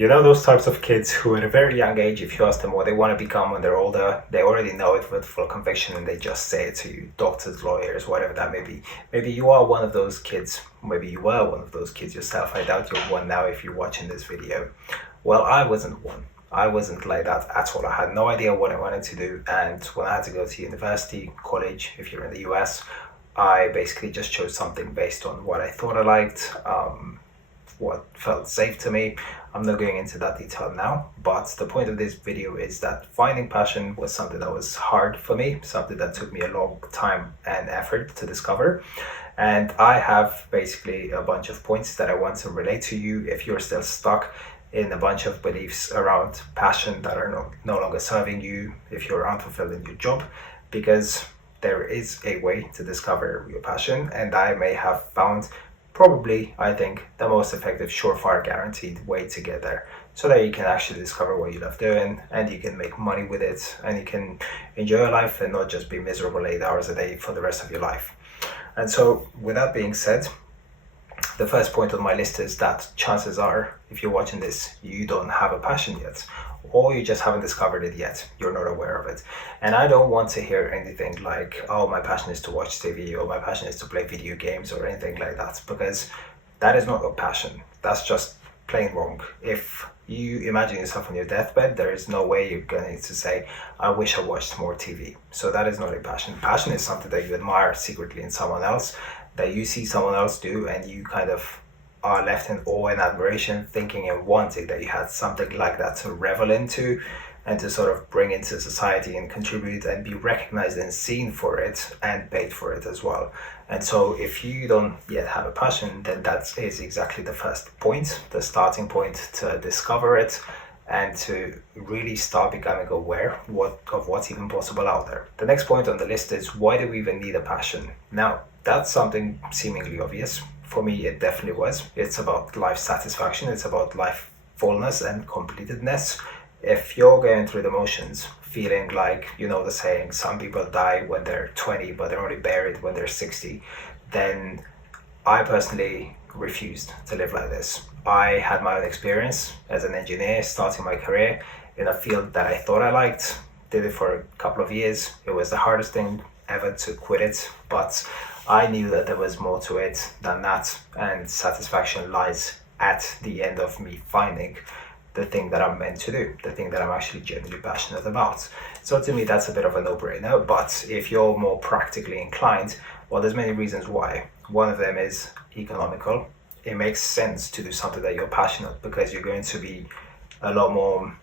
You know those types of kids who at a very young age, if you ask them what they want to become when they're older, they already know it with full conviction and they just say it to you. Doctors, lawyers, whatever that may be. Maybe you are one of those kids. Maybe you were one of those kids yourself. I doubt you're one now if you're watching this video. Well, I wasn't one. I wasn't like that at all. I had no idea what I wanted to do. And when I had to go to university, college, if you're in the US, I basically just chose something based on what I thought I liked, what felt safe to me. I'm not going into that detail now, but the point of this video is that finding passion was something that was hard for me, something that took me a long time and effort to discover. And I have basically a bunch of points that I want to relate to you if you're still stuck in a bunch of beliefs around passion that are no longer serving you, if you're unfulfilled in your job, because there is a way to discover your passion, and I may have found probably, I think, the most effective, surefire, guaranteed way to get there so that you can actually discover what you love doing and you can make money with it and you can enjoy your life and not just be miserable 8 hours a day for the rest of your life. And so, with that being said, the first point on my list is that chances are, if you're watching this, you don't have a passion yet, or you just haven't discovered it yet. You're not aware of it. And I don't want to hear anything like, oh, my passion is to watch TV, or my passion is to play video games, or anything like that, because that is not a passion. That's just plain wrong. If you imagine yourself on your deathbed, there is no way you're going to say, I wish I watched more TV. So that is not a passion. Passion is something that you admire secretly in someone else, that you see someone else do, and you kind of are left in awe and admiration, thinking and wanting that you had something like that to revel into and to sort of bring into society and contribute and be recognized and seen for it and paid for it as well. And so if you don't yet have a passion, then that is exactly the first point, the starting point to discover it and to really start becoming aware of what's even possible out there. The next point on the list is, why do we even need a passion? Now, that's something seemingly obvious. For me, it definitely was. It's about life satisfaction. It's about life fullness and completedness. If you're going through the motions, feeling like, you know the saying, some people die when they're 20, but they're only buried when they're 60, then I personally refused to live like this. I had my own experience as an engineer, starting my career in a field that I thought I liked. Did it for a couple of years. It was the hardest thing ever to quit it, but I knew that there was more to it than that, and satisfaction lies at the end of me finding the thing that I'm meant to do, the thing that I'm actually genuinely passionate about. So to me, that's a bit of a no-brainer, but if you're more practically inclined, well, there's many reasons why. One of them is economical. It makes sense to do something that you're passionate because you're going to be a lot more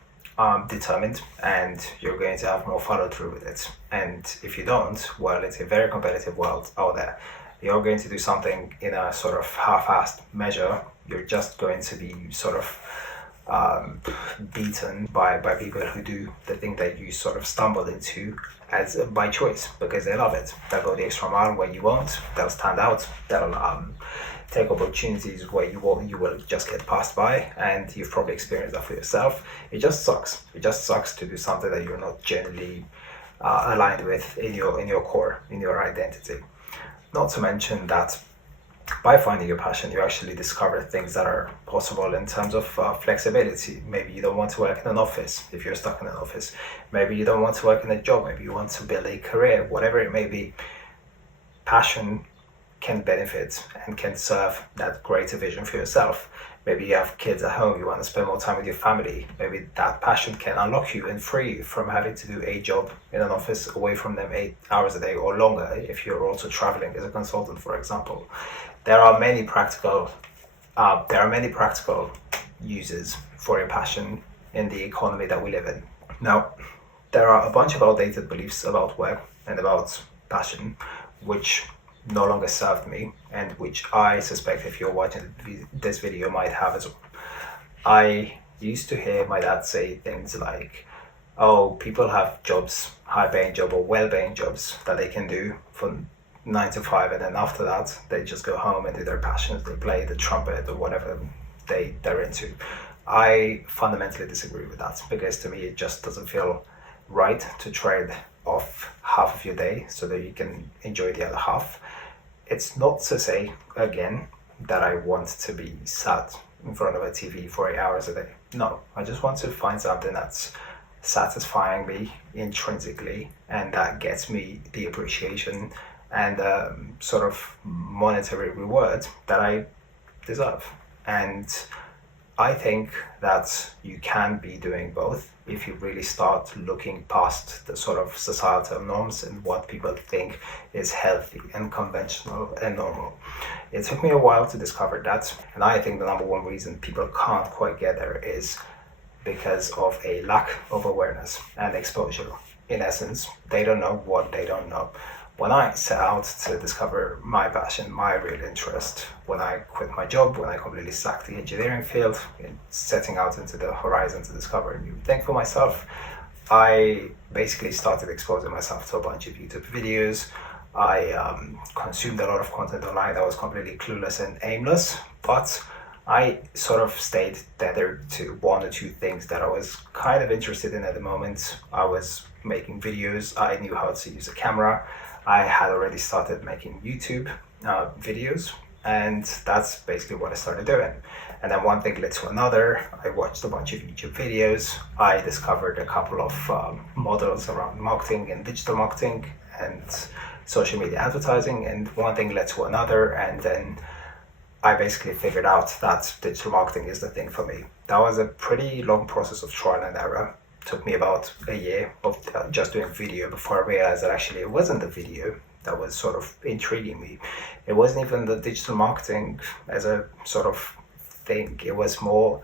determined and you're going to have more follow through with it. And if you don't, well, it's a very competitive world out there. You're going to do something in a sort of half-assed measure. You're just going to be sort of beaten by people who do the thing that you sort of stumbled into as by choice because they love it. They'll go the extra mile where you won't. They'll stand out. They'll take opportunities where you will just get passed by, and you've probably experienced that for yourself. It just sucks. It just sucks to do something that you're not generally aligned with in your core, in your identity. Not to mention that by finding your passion, you actually discover things that are possible in terms of flexibility. Maybe you don't want to work in an office if you're stuck in an office. Maybe you don't want to work in a job. Maybe you want to build a career, whatever it may be. Passion can benefit and can serve that greater vision for yourself. Maybe you have kids at home, you want to spend more time with your family. Maybe that passion can unlock you and free you from having to do a job in an office away from them 8 hours a day or longer if you're also traveling as a consultant, for example. There are many practical uses for a passion in the economy that we live in. Now, there are a bunch of outdated beliefs about work and about passion, which no longer served me, and which I suspect if you're watching this video might have as well. I used to hear my dad say things like, oh, people have jobs, high-paying job or well-paying jobs that they can do from 9 to 5, and then after that they just go home and do their passions. They play the trumpet or whatever they're into. I fundamentally disagree with that because to me it just doesn't feel right to trade off half of your day so that you can enjoy the other half. It's not to say, again, that I want to be sat in front of a TV for 8 hours a day. No, I just want to find something that's satisfying me intrinsically and that gets me the appreciation and sort of monetary reward that I deserve. And I think that you can be doing both if you really start looking past the sort of societal norms and what people think is healthy and conventional and normal. It took me a while to discover that, and I think the number one reason people can't quite get there is because of a lack of awareness and exposure. In essence, they don't know what they don't know. When I set out to discover my passion, my real interest, when I quit my job, when I completely sacked the engineering field, and setting out into the horizon to discover a new thing for myself, I basically started exposing myself to a bunch of YouTube videos. I consumed a lot of content online that was completely clueless and aimless, but I sort of stayed tethered to one or two things that I was kind of interested in at the moment. I was making videos, I knew how to use a camera, I had already started making YouTube videos, and that's basically what I started doing. And then one thing led to another. I watched a bunch of YouTube videos. I discovered a couple of models around marketing and digital marketing and social media advertising, and one thing led to another, and then I basically figured out that digital marketing is the thing for me. That was a pretty long process of trial and error. It took me about a year of just doing video before I realized that actually it wasn't the video that was sort of intriguing me. It wasn't even the digital marketing as a sort of thing. It was more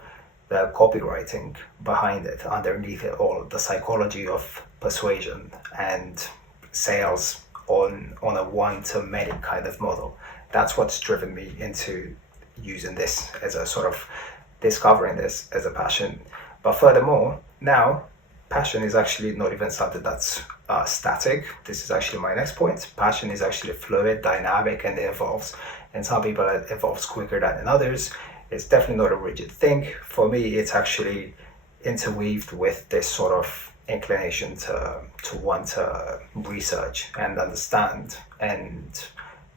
the copywriting behind it, underneath it all, the psychology of persuasion and sales on a one-to-many kind of model. That's what's driven me into using this as a sort of discovering this as a passion. But furthermore, now passion is actually not even something that's static. This is actually my next point. Passion is actually fluid, dynamic, and it evolves. And some people it evolves quicker than in others. It's definitely not a rigid thing. For me, it's actually interweaved with this sort of inclination to want to research and understand and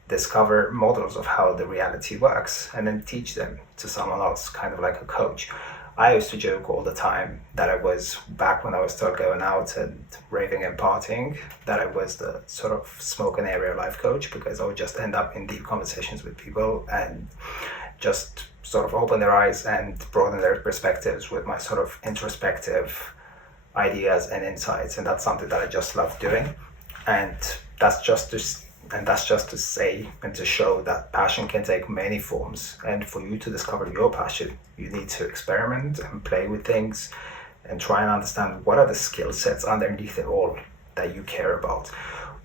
discover models of how the reality works and then teach them to someone else, kind of like a coach. I used to joke all the time that I was, back when I was still going out and raving and partying, that I was the sort of smoke and area life coach, because I would just end up in deep conversations with people and just sort of open their eyes and broaden their perspectives with my sort of introspective ideas and insights. And that's something that I just love doing. And that's just to say and to show that passion can take many forms. And for you to discover your passion, you need to experiment and play with things and try and understand what are the skill sets underneath it all that you care about.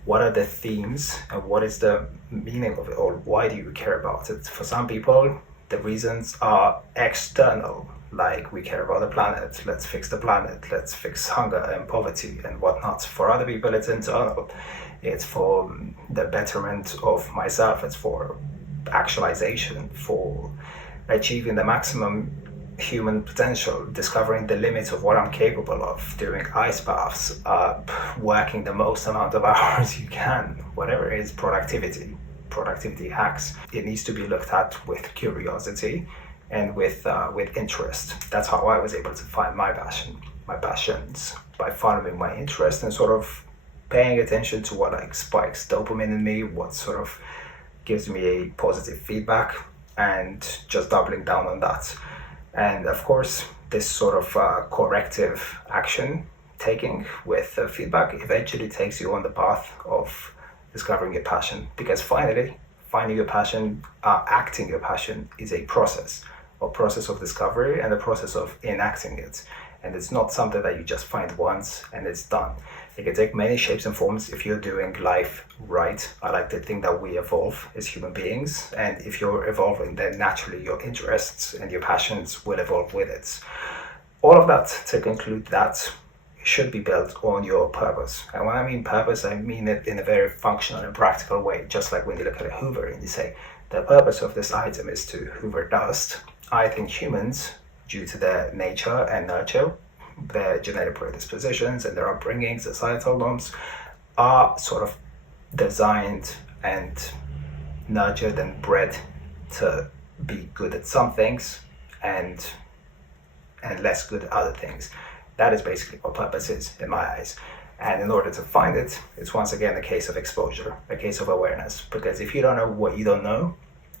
What are the themes and what is the meaning of it all? Why do you care about it? For some people, the reasons are external, like we care about the planet, let's fix the planet, let's fix hunger and poverty and whatnot. For other people, it's internal. It's for the betterment of myself. It's for actualization, for achieving the maximum human potential, discovering the limits of what I'm capable of, doing ice baths, working the most amount of hours you can, whatever it is, productivity hacks. It needs to be looked at with curiosity and with interest. That's how I was able to find my passions, by following my interest and sort of paying attention to what like spikes dopamine in me, what sort of gives me a positive feedback, and just doubling down on that. And of course, this sort of corrective action taking with feedback eventually takes you on the path of discovering your passion, because finally, finding your passion, acting your passion is a process of discovery and a process of enacting it. And it's not something that you just find once and it's done. It can take many shapes and forms if you're doing life right. I like to think that we evolve as human beings, and if you're evolving, then naturally your interests and your passions will evolve with it. All of that to conclude that it should be built on your purpose. And when I mean purpose, I mean it in a very functional and practical way, just like when you look at a Hoover and you say, the purpose of this item is to hoover dust. I think humans, due to their nature and nurture, their genetic predispositions and their upbringing, societal norms, are sort of designed and nurtured and bred to be good at some things and and less good at other things. That is basically what purpose is in my eyes. And in order to find it, it's once again a case of exposure, a case of awareness. Because if you don't know what you don't know,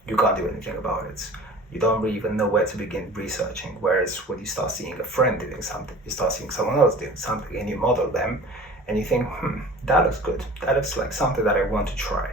you can't do anything about it. You don't really even know where to begin researching. Whereas when you start seeing a friend doing something, you start seeing someone else doing something, and you model them, and you think, that looks good. That looks like something that I want to try.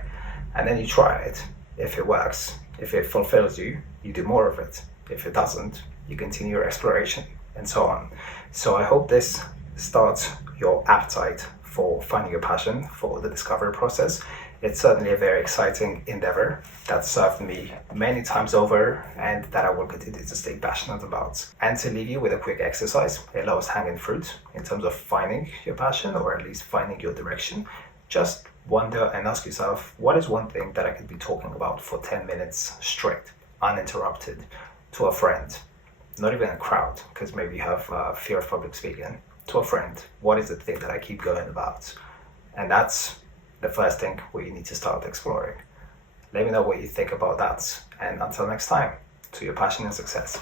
And then you try it. If it works, if it fulfills you, you do more of it. If it doesn't, you continue your exploration, and so on. So I hope this starts your appetite for finding your passion, for the discovery process. It's certainly a very exciting endeavor that served me many times over and that I will continue to stay passionate about. And to leave you with a quick exercise, a lowest hanging fruit in terms of finding your passion, or at least finding your direction. Just wonder and ask yourself, what is one thing that I could be talking about for 10 minutes straight, uninterrupted, to a friend? Not even a crowd, because maybe you have fear of public speaking. To a friend, what is the thing that I keep going about? And that's the first thing where you need to start exploring. Let me know what you think about that. And until next time, to your passion and success.